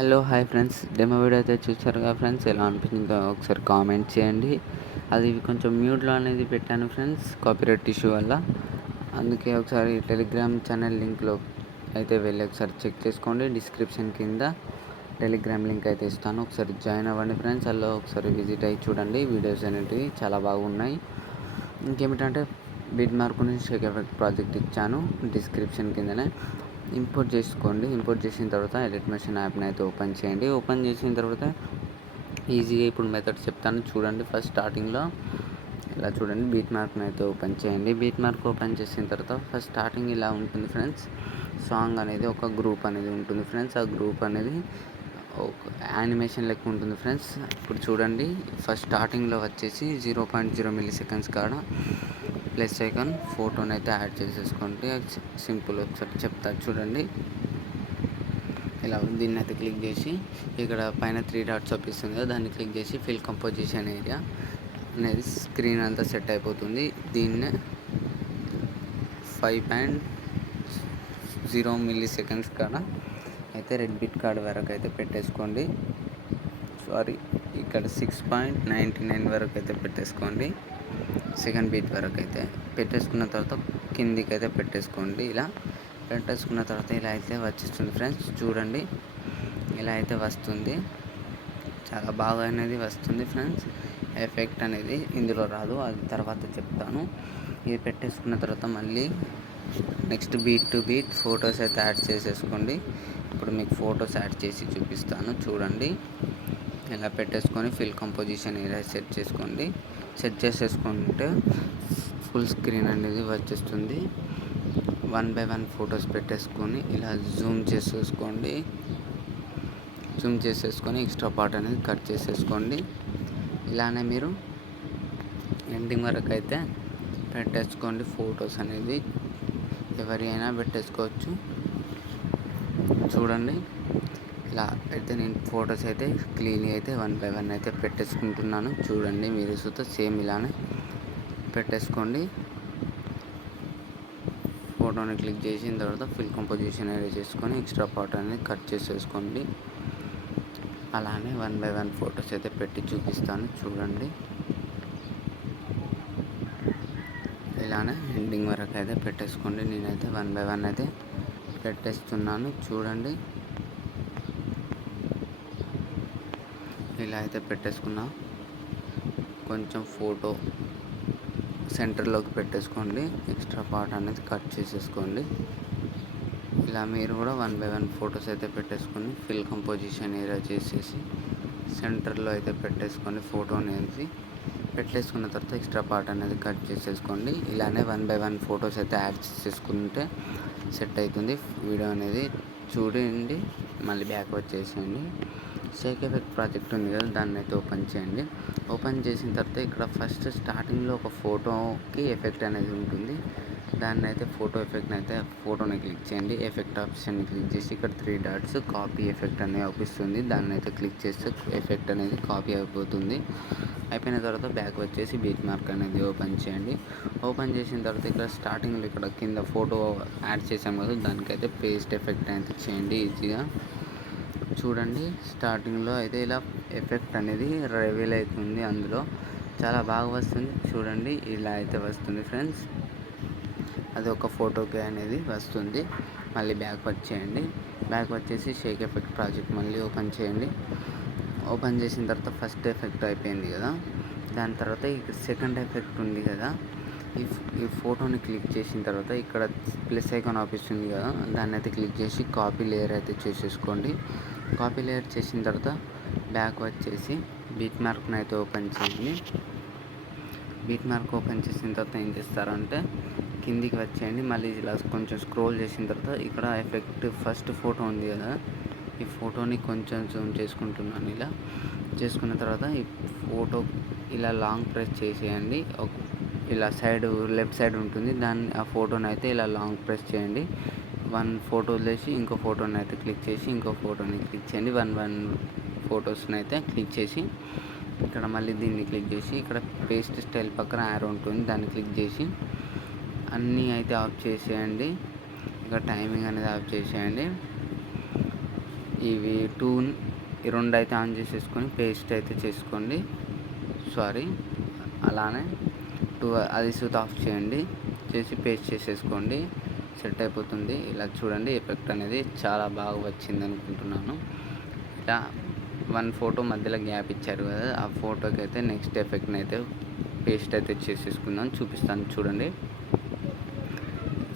Hello hi friends, demo video అయితే చూసారుగా friends. ఎలా అనిపించిందో ఒకసారి కామెంట్ చేయండి. అది కొంచెం మ్యూట్లో అనేది పెట్టాను ఫ్రెండ్స్, కాపీరైట్ ఇష్యూ వల్ల. అందుకే ఒకసారి టెలిగ్రామ్ ఛానల్ లింక్లో అయితే వెళ్ళి ఒకసారి చెక్ చేసుకోండి. డిస్క్రిప్షన్ కింద టెలిగ్రామ్ లింక్ అయితే ఇస్తాను, ఒకసారి జాయిన్ అవ్వండి ఫ్రెండ్స్. అలా ఒకసారి విజిట్ అయ్యి చూడండి, వీడియోస్ అనేటివి చాలా బాగున్నాయి. ఇంకేమిటంటే బిట్ మార్క్ నుంచి షేక్ ఎఫెక్ట్ ప్రాజెక్ట్ ఇచ్చాను డిస్క్రిప్షన్ కిందనే. ఇంపోర్ట్ చేసుకోండి. ఇంపోర్ట్ చేసిన తర్వాత ఎడిట్ మెషిన్ యాప్ని అయితే ఓపెన్ చేయండి. ఓపెన్ చేసిన తర్వాత ఈజీగా ఇప్పుడు మెథడ్ చెప్తాను చూడండి. ఫస్ట్ స్టార్టింగ్లో ఇలా చూడండి, బీట్ మార్క్ని అయితే ఓపెన్ చేయండి. బీట్ మార్క్ ఓపెన్ చేసిన తర్వాత ఫస్ట్ స్టార్టింగ్ ఇలా ఉంటుంది ఫ్రెండ్స్. సాంగ్ అనేది ఒక గ్రూప్ అనేది ఉంటుంది ఫ్రెండ్స్. ఆ గ్రూప్ అనేది ఒక యానిమేషన్ లెక్క ఉంటుంది ఫ్రెండ్స్. ఇప్పుడు చూడండి, ఫస్ట్ స్టార్టింగ్లో వచ్చేసి 0.0 మిల్లీ సెకండ్స్ కాడ ప్లస్ ఐకాన్ ఫోటోని అయితే యాడ్ చేసేసుకోండి. సింపుల్, ఒకసారి చెప్తా చూడండి. ఇలా దీన్ని అయితే క్లిక్ చేసి ఇక్కడ పైన 3 డాట్స్ చూపిస్తుంది కదా, దాన్ని క్లిక్ చేసి ఫిల్ కంపోజిషన్ ఏరియా అనేది స్క్రీన్ అంతా సెట్ అయిపోతుంది. దీన్నే 5.0 మిల్లీ సెకండ్స్ కాడ అయితే రెడ్ బిట్ కార్డ్ వరకు అయితే పెట్టేసుకోండి. ఇక్కడ 6.99 వరకు అయితే పెట్టేసుకోండి. సెకండ్ బీట్ వరకు అయితే పెట్టేసుకున్న తర్వాత కిందికి అయితే పెట్టేసుకోండి. ఇలా పెట్టేసుకున్న తర్వాత ఇలా అయితే వచ్చేస్తుంది ఫ్రెండ్స్. చూడండి, ఇలా అయితే వస్తుంది. చాలా బాగా అనేది వస్తుంది ఫ్రెండ్స్. ఎఫెక్ట్ అనేది ఇందులో రాదు, అది తర్వాత చెప్తాను. ఇది పెట్టేసుకున్న తర్వాత మళ్ళీ next beat to beat photos అయితే యాడ్ చేసేసుకోండి. ఇప్పుడు మీకు ఫొటోస్ యాడ్ చేసి చూపిస్తాను చూడండి. ఇలా పెట్టేసుకొని ఫిల్ కంపోజిషన్ ఏరియా సెట్ చేసుకోండి. సెట్ చేసేసుకుంటే ఫుల్ స్క్రీన్ అనేది వచ్చేస్తుంది. 1 by 1 ఫొటోస్ పెట్టేసుకొని ఇలా జూమ్ చేసేసుకోండి. జూమ్ చేసేసుకొని ఎక్స్ట్రా పార్ట్ అనేది కట్ చేసేసుకోండి. ఇలానే మీరు ఎండింగ్ వరకు అయితే పెట్టేసుకోండి. ఫొటోస్ అనేది ఎవరి అయినా పెట్టేసుకోవచ్చు. చూడండి, ఇలా అయితే నేను ఫొటోస్ అయితే క్లీన్గా అయితే 1 by 1 అయితే పెట్టేసుకుంటున్నాను. చూడండి, మీరు చూస్తే సేమ్ ఇలానే పెట్టేసుకోండి. ఫోటోని క్లిక్ చేసిన తర్వాత ఫిల్ కంపోజిషన్ ఏరియా చేసుకొని ఎక్స్ట్రా పార్ట్ అనేది కట్ చేసేసుకోండి. అలానే 1 by 1 ఫొటోస్ అయితే పెట్టి చూపిస్తాను చూడండి. ఇలానే ఎండింగ్ వరకు అయితే పెట్టేసుకోండి. నేనైతే 1 by 1 అయితే పెట్టేస్తున్నాను చూడండి. ఇలా అయితే పెట్టేసుకున్నా. కొంచెం ఫోటో సెంటర్లోకి పెట్టేసుకోండి. ఎక్స్ట్రా పార్ట్ అనేది కట్ చేసేసుకోండి. ఇలా మీరు కూడా 1 by 1 ఫొటోస్ అయితే పెట్టేసుకొని ఫిల్ కంపోజిషన్ ఏరియా చేసేసి సెంటర్లో అయితే పెట్టేసుకొని ఫోటో అనేది పెట్టేసుకున్న తర్వాత ఎక్స్ట్రా పార్ట్ అనేది కట్ చేసేసుకోండి. ఇలానే 1 by 1 ఫొటోస్ అయితే యాడ్ చేసేసుకుంటే సెట్ అవుతుంది. వీడియో అనేది చూడండి, మళ్ళీ బ్యాక్ వచ్చేసేయండి. షేక్ ఎఫెక్ట్ ప్రాజెక్ట్ ఉంది కదా, దాన్ని అయితే ఓపెన్ చేయండి. ఓపెన్ చేసిన తర్వాత ఇక్కడ ఫస్ట్ స్టార్టింగ్లో ఒక ఫోటోకి ఎఫెక్ట్ అనేది ఉంటుంది. దాన్ని అయితే ఫోటో ఎఫెక్ట్ని అయితే ఫోటోని క్లిక్ చేయండి. ఎఫెక్ట్ ఆప్షన్ని క్లిక్ చేసి ఇక్కడ 3 డాట్స్ కాపీ ఎఫెక్ట్ అనేది అవుపిస్తుంది. దాన్ని అయితే క్లిక్ చేస్తే ఎఫెక్ట్ అనేది కాపీ అయిపోతుంది. అయిపోయిన తర్వాత బ్యాక్ వచ్చేసి బీట్ మార్క్ అనేది ఓపెన్ చేయండి. ఓపెన్ చేసిన తర్వాత ఇక్కడ స్టార్టింగ్లో ఇక్కడ కింద ఫోటో యాడ్ చేసాం కదా, దానికైతే పేస్ట్ ఎఫెక్ట్ అయితే చేయండి ఈజీగా. చూడండి, స్టార్టింగ్లో అయితే ఇలా ఎఫెక్ట్ అనేది రివీల్ అవుతుంది. అందులో చాలా బాగా వస్తుంది. చూడండి, ఇలా అయితే వస్తుంది ఫ్రెండ్స్. అది ఒక ఫోటోకి అనేది వస్తుంది. మళ్ళీ బ్యాక్ వచ్చేయండి. బ్యాక్ వచ్చేసి షేక్ ఎఫెక్ట్ ప్రాజెక్ట్ మళ్ళీ ఓపెన్ చేయండి. ఓపెన్ చేసిన తర్వాత ఫస్ట్ ఎఫెక్ట్ అయిపోయింది కదా, దాని తర్వాత ఇక్కడ సెకండ్ ఎఫెక్ట్ ఉంది కదా, ఈ ఫోటోని క్లిక్ చేసిన తర్వాత ఇక్కడ ప్లస్ ఐకాన్ ఆపిస్తుంది కదా, దాన్ని అయితే క్లిక్ చేసి కాపీ లేయర్ అయితే చేసేసుకోండి. కాపీ లేయర్ చేసిన తర్వాత బ్యాక్ వచ్చేసి బీట్ మార్క్ని అయితే ఓపెన్ చేయండి. బీట్ మార్క్ ఓపెన్ చేసిన తర్వాత ఏం చేస్తారంటే కిందికి వచ్చేయండి. మళ్ళీ ఇలా కొంచెం స్క్రోల్ చేసిన తర్వాత ఇక్కడ ఎఫెక్ట్ ఫస్ట్ ఫోటో ఉంది కదా, ఈ ఫోటోని కొంచెం జూమ్ చేసుకుంటున్నాను. ఇలా చేసుకున్న తర్వాత ఈ ఫోటో ఇలా లాంగ్ ప్రెస్ చేసేయండి. ఇలా సైడ్ లెఫ్ట్ సైడ్ ఉంటుంది, ఆ ఫోటోని అయితే ఇలా లాంగ్ ప్రెస్ చేయండి. 1 ఫోటో వదిలేసి ఇంకో ఫోటోని అయితే క్లిక్ చేసి ఇంకో ఫోటోని క్లిక్ చేయండి. 1 ఫొటోస్ని అయితే క్లిక్ చేసి ఇక్కడ మళ్ళీ దీన్ని క్లిక్ చేసి ఇక్కడ పేస్ట్ స్టైల్ పక్కన యారో ఉంటుంది, దాన్ని క్లిక్ చేసి అన్నీ అయితే ఆఫ్ చేసేయండి. ఇక టైమింగ్ అనేది ఆఫ్ చేసేయండి. ఇవి ఈ 2 అయితే ఆన్ చేసేసుకొని పేస్ట్ అయితే చేసుకోండి. అలానే అది స్విచ్ ఆఫ్ చేయండి. చేసి పేస్ట్ చేసేసుకోండి. సెట్ అయిపోతుంది. ఇలా చూడండి ఎఫెక్ట్ అనేది చాలా బాగా వచ్చింది అనుకుంటున్నాను. ఇలా 1 ఫోటో మధ్యలో గ్యాప్ ఇచ్చారు కదా, ఆ ఫోటోకి అయితే నెక్స్ట్ ఎఫెక్ట్ని అయితే పేస్ట్ అయితే చేసేసుకుందాం. చూపిస్తాను చూడండి.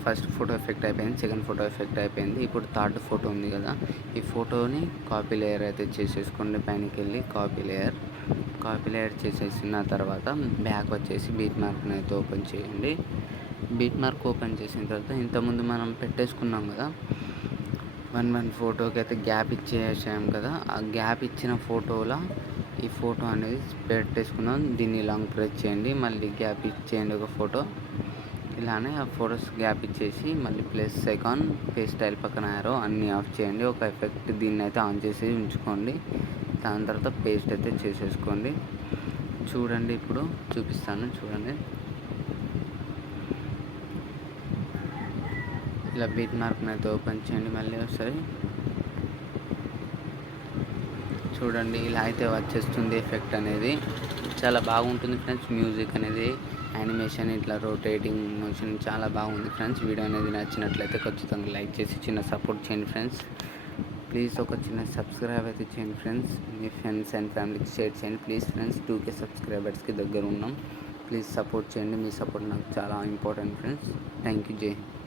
ఫస్ట్ ఫోటో ఎఫెక్ట్ అయిపోయింది, సెకండ్ ఫోటో ఎఫెక్ట్ అయిపోయింది. ఇప్పుడు థర్డ్ ఫోటో ఉంది కదా, ఈ ఫోటోని కాపీ లేయర్ అయితే చేసేసుకోండి. పైనకి వెళ్ళి కాపీ లేయర్ చేసేసిన తర్వాత బ్యాక్ వచ్చేసి బీట్ మార్క్ని అయితే ఓపెన్ చేయండి. బీట్ మార్క్ ఓపెన్ చేసిన తర్వాత ఇంతకుముందు మనం పెట్టేసుకున్నాం కదా, 1 ఫోటోకి అయితే గ్యాప్ ఇచ్చేసాం కదా, ఆ గ్యాప్ ఇచ్చిన ఫోటోలో ఈ ఫోటో అనేది పెట్టేసుకున్నాం. దీన్ని లాంగ్ ప్రెస్ చేయండి, మళ్ళీ గ్యాప్ ఇచ్చేయండి ఒక ఫోటో. ఇలానే ఆ ఫోటోస్ గ్యాప్ ఇచ్చేసి మళ్ళీ ప్లస్ ఐకాన్, పేస్ట్ స్టైల్ పక్కన యారో అన్నీ ఆఫ్ చేయండి. ఒక ఎఫెక్ట్ దీన్ని అయితే ఆన్ చేసి ఉంచుకోండి. దాని తర్వాత పేస్ట్ అయితే చేసేసుకోండి. చూడండి, ఇప్పుడు చూపిస్తాను చూడండి. ఇలా బీట్ మార్క్ని అయితే ఓపెన్ చేయండి మళ్ళీ ఒకసారి. చూడండి, ఇలా అయితే వచ్చేస్తుంది ఎఫెక్ట్ అనేది. చాలా బాగుంటుంది ఫ్రెండ్స్. మ్యూజిక్ అనేది, యానిమేషన్, ఇట్లా రొటేటింగ్ మోషన్ చాలా బాగుంది ఫ్రెండ్స్. వీడియో అనేది నచ్చినట్లయితే ఖచ్చితంగా లైక్ చేసి చిన్న సపోర్ట్ చేయండి ఫ్రెండ్స్. ప్లీజ్ ఒక చిన్న సబ్స్క్రైబ్ అయితే చేయండి ఫ్రెండ్స్. మీ ఫ్రెండ్స్ అండ్ ఫ్యామిలీకి షేర్ చేయండి ప్లీజ్ ఫ్రెండ్స్. 2K సబ్స్క్రైబర్స్కి దగ్గర ఉన్నాం. ప్లీజ్ సపోర్ట్ చేయండి. మీ సపోర్ట్ నాకు చాలా ఇంపార్టెంట్ ఫ్రెండ్స్. Thank you. జై హింద్.